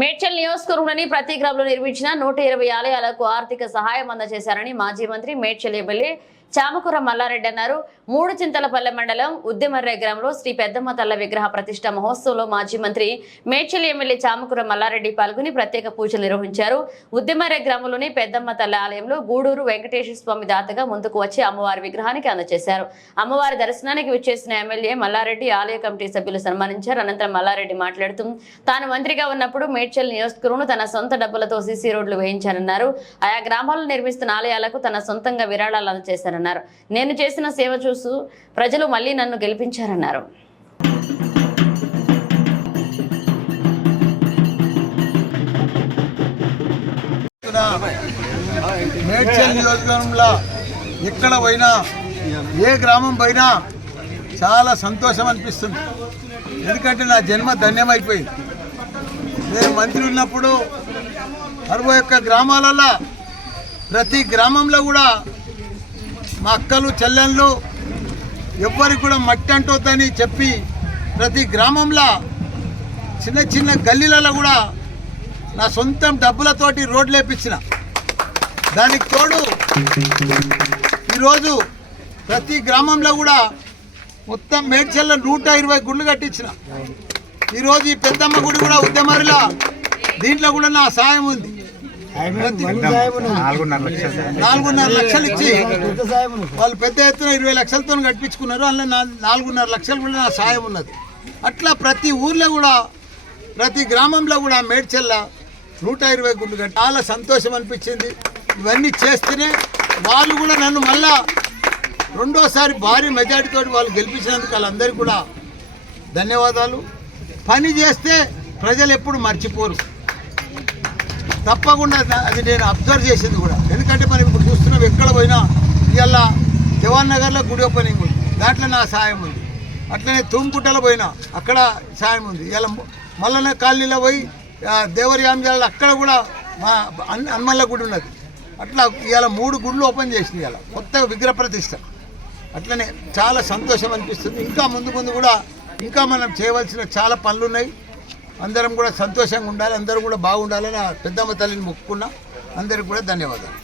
మేడ్చల్ నియోజకవర్గంలోని ప్రతి గ్రామంలో నిర్మించిన 120 ఆలయాలకు ఆర్థిక సహాయం అందజేశారని మాజీ మంత్రి మేడ్చల్ ఎమ్మెల్యే చామకూర మల్లారెడ్డి అన్నారు. మూడు చింతలపల్లె మండలం ఉద్దెమర్రె గ్రామంలో శ్రీ పెద్దమ్మ తల్ల విగ్రహ ప్రతిష్ట మహోత్సవంలో మాజీ మంత్రి మేడ్చల్ ఎమ్మెల్యే చామకూర మల్లారెడ్డి పాల్గొని ప్రత్యేక పూజలు నిర్వహించారు. ఉద్దెమర్రె గ్రామంలోని పెద్దమ్మ తల్ల ఆలయంలో గూడూరు వెంకటేశ్వర స్వామి దాతగా ముందుకు వచ్చి అమ్మవారి విగ్రహానికి అందజేశారు. అమ్మవారి దర్శనానికి విచ్చేసిన ఎమ్మెల్యే మల్లారెడ్డి ఆలయ కమిటీ సభ్యులు సన్మానించారు. అనంతరం మల్లారెడ్డి మాట్లాడుతూ తాను మంత్రిగా ఉన్నప్పుడు మేడ్చల్ నియోజకవర్గంలో తన సొంత డబ్బులతో సీసీ రోడ్లు వేయించారన్నారు. ఆయా గ్రామాల్లో నిర్మిస్తున్న ఆలయాలకు తన సొంతంగా విరాళాలు అందజేశారన్నారు. నేను చేసిన సేవ చూసి ప్రజలు మళ్ళీ నన్ను గెలిపించారన్నారు. మేడ్చల్ నియోజకవర్గంలో ఎక్కడ పోయినా ఏ గ్రామం పోయినా చాలా సంతోషం అనిపిస్తుంది. ఎందుకంటే నా జన్మ ధన్యమైపోయింది. నేను మంత్రి ఉన్నప్పుడు 61 గ్రామాలలో ప్రతి గ్రామంలో కూడా మా అక్కలు చెల్లెళ్ళు ఎవ్వరికి కూడా మట్టి అంటొద్దని చెప్పి ప్రతి గ్రామంలో చిన్న చిన్న గల్లీలలో కూడా నా సొంతం డబ్బులతోటి రోడ్లు వేపించిన. దానికి తోడు ఈరోజు ప్రతి గ్రామంలో కూడా మొత్తం మేడ్చల్లో 120 గుళ్ళు కట్టించిన. ఈరోజు ఈ పెద్దమ్మ గుడి కూడా ఉద్దెమర్రెలో దీంట్లో కూడా నా సాయం ఉంది. 4.5 లక్షలు ఇచ్చి వాళ్ళు పెద్ద ఎత్తున 20 లక్షలతో కట్టించుకున్నారు. అందులో 4.5 లక్షలు కూడా నా సాయం ఉన్నది. అట్లా ప్రతి ఊర్లో కూడా ప్రతి గ్రామంలో కూడా మేడ్చల్ల 120 గుళ్ళు కట్టి చాలా సంతోషం అనిపించింది. ఇవన్నీ చేస్తేనే వాళ్ళు కూడా నన్ను మళ్ళా రెండోసారి భారీ మెజార్టీతో వాళ్ళు గెలిపించినందుకు వాళ్ళందరికీ కూడా ధన్యవాదాలు. పని చేస్తే ప్రజలు ఎప్పుడు మర్చిపోరు. తప్పకుండా అది నేను అబ్జర్వ్ చేసింది కూడా. ఎందుకంటే మనం ఇప్పుడు చూస్తున్నాం ఎక్కడ పోయినా ఇవాళ జవాన్ నగర్లో గుడి ఓపెనింగ్ ఉంది, దాంట్లో నా సాయం ఉంది. అట్లనే తుమ్ముకుంటలో పోయినా అక్కడ సాయం ఉంది. ఇవాళ మల్లన్న కాలనీలో పోయి దేవరియాంజాలలో అక్కడ కూడా మా హనుమల్ల గుడి ఉన్నది. అట్లా ఇవాళ 3 గుళ్ళు ఓపెన్ చేసింది. ఇవాళ కొత్తగా విగ్రహ ప్రతిష్ట. అట్లనే చాలా సంతోషం అనిపిస్తుంది. ఇంకా ముందు కూడా ఇంకా మనం చేయవలసిన చాలా పనులు ఉన్నాయి. అందరం కూడా సంతోషంగా ఉండాలి, అందరూ కూడా బాగుండాలని పెద్దమ్మ తల్లిని మొక్కుకున్నా. అందరికీ కూడా ధన్యవాదాలు.